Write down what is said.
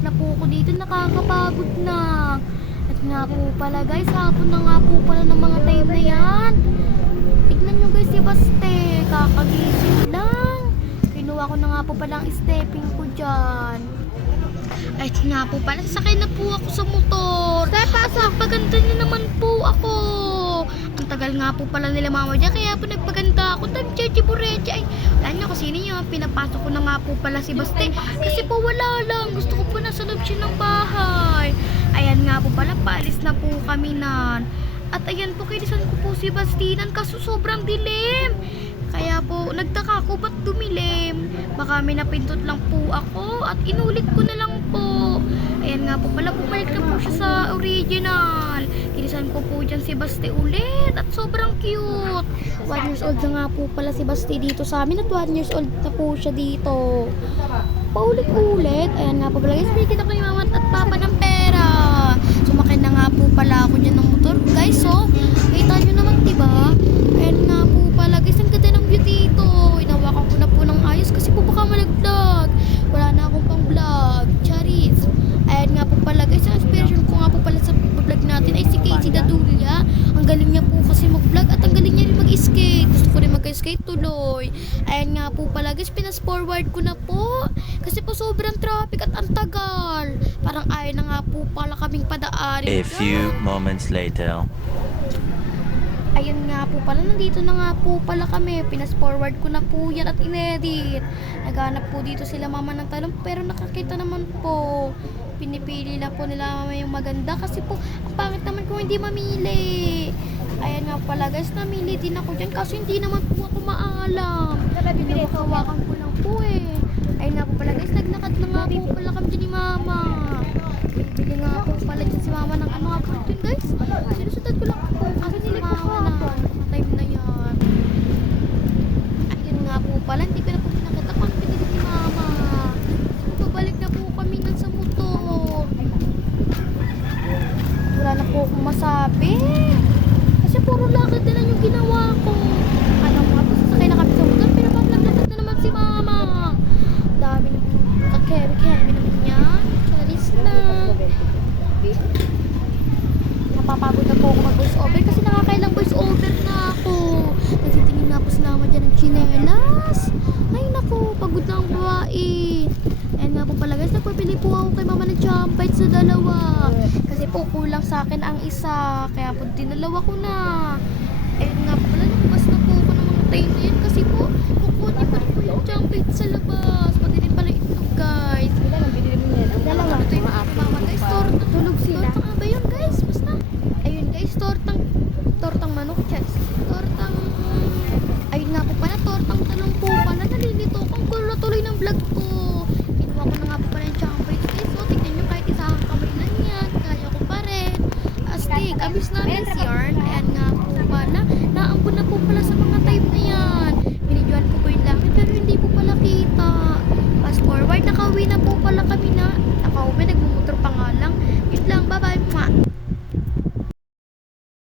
bumalik na po ako dito, nakakapagod na. At nga po pala guys, hapon na nga po pala ng mga time na yan. Tignan nyo guys si Baste, kakagising lang. Kinuha ko na nga po pala ang stepping ko dyan. Ay nga po pala, sasakay na po ako sa motor. At nagpaganda na naman po ako. Ang tagal nga po pala nila mama dyan, kaya po nagpaganda ako. Tag-chechi burecha. Ay, wala nyo kasi niyo, pinapasok ko na nga po pala si Baste. Kasi po wala lang, gusto ko po nasa loob siya ng bahay. Ayan nga po pala, paalis na po kami nan. At ayan po, kinisan ko po si Bastinan kaso sobrang dilim. Kaya po, nagtaka ko ba't dumilim? Baka may napindot lang po ako at inulit ko na lang po. Ayan nga po pala, bumalik na po siya sa original. Kinisan ko po dyan si Basti ulit at sobrang cute. 1 years old na nga po pala si Basti dito sa amin at 1 years old na po siya dito. Paulit-ulit. Ayan nga po pala guys, bigyan ako ni mama at papa ng pera. Sumakay na nga po pala ako dyan ng motor. Guys, so, kita nyo naman diba? Ayan nga po pala guys, ang ganda ng view dito. Inawakan ko na po ng ayos kasi po baka malaglag. Wala na akong pang vlog. Charis. Ayan nga po pala guys, ang inspiration ko nga po pala sa vlog natin ay si Casey Dadulia. Ang galing niya po kasi mag-vlog at ang galing niya rin mag-skate. Gusto ko rin mag-skate tuloy. Ayan nga po pala guys, pinas-forward ko na po. Kasi po sobrang traffic at ang tagal. Parang ayaw na nga po pala kaming padaanin. A few moments later. Ayun nga po pala, nandito na nga po pala kami. Pinas-forward ko na po yan at inedit. Naghanap po dito sila mama ng talong pero nakakita naman po. Pinipili na po nila mama yung maganda kasi po ang pangit naman kung hindi mamili. Ayan nga pala guys, namili din ako dyan kasi hindi naman po ako maalam. Pinakawakan ko lang po eh. Ayun nga po pala guys, naglakad na nga po pala kami dyan ni mama. Bili nga po pala dyan si mama ng ano nga po dyan guys. Sinusunod ko lang po kasi nila mama na time na yan. Ayun nga po pala, hindi ko na po pinakita kung pinili ni mama. So, babalik na po kami nan sa motor. Wala na po akong masabi. Kasi puro lakad na lang yung ginawa ko. Ano nga po, sasakay na kami sa motor pero maglakad na naman si mama. Dami na po, kakeri-keri naman yan. Charis na. Napapagod na po ako mag-voice over kasi nakakailang voice over na ako. Nagtitingin na po si mama dyan ng chinelas. Ay naku, pagod na ang babae. Ayan nga po pala guys, nagpapili po ako kay mama ng jump bites sa dalawa. Kasi po kulang sa akin ang isa. Kaya po dinalawa ko na. Ayan nga po pala, nabas na po ako ng mga time na yan. Kasi po, kukunin pa rin po yung jump bites sa labas. Pati rin pala itlog guys. Dalawa. Ito yung mama guys, torta. Tulog sila. Torta nga ba yun guys? Basta. Ayun guys, tortang manok, chess. Ayun nga po pala, tortang talong po pala. Nalilito ko. Ang gulo na tuloy ng vlog ko.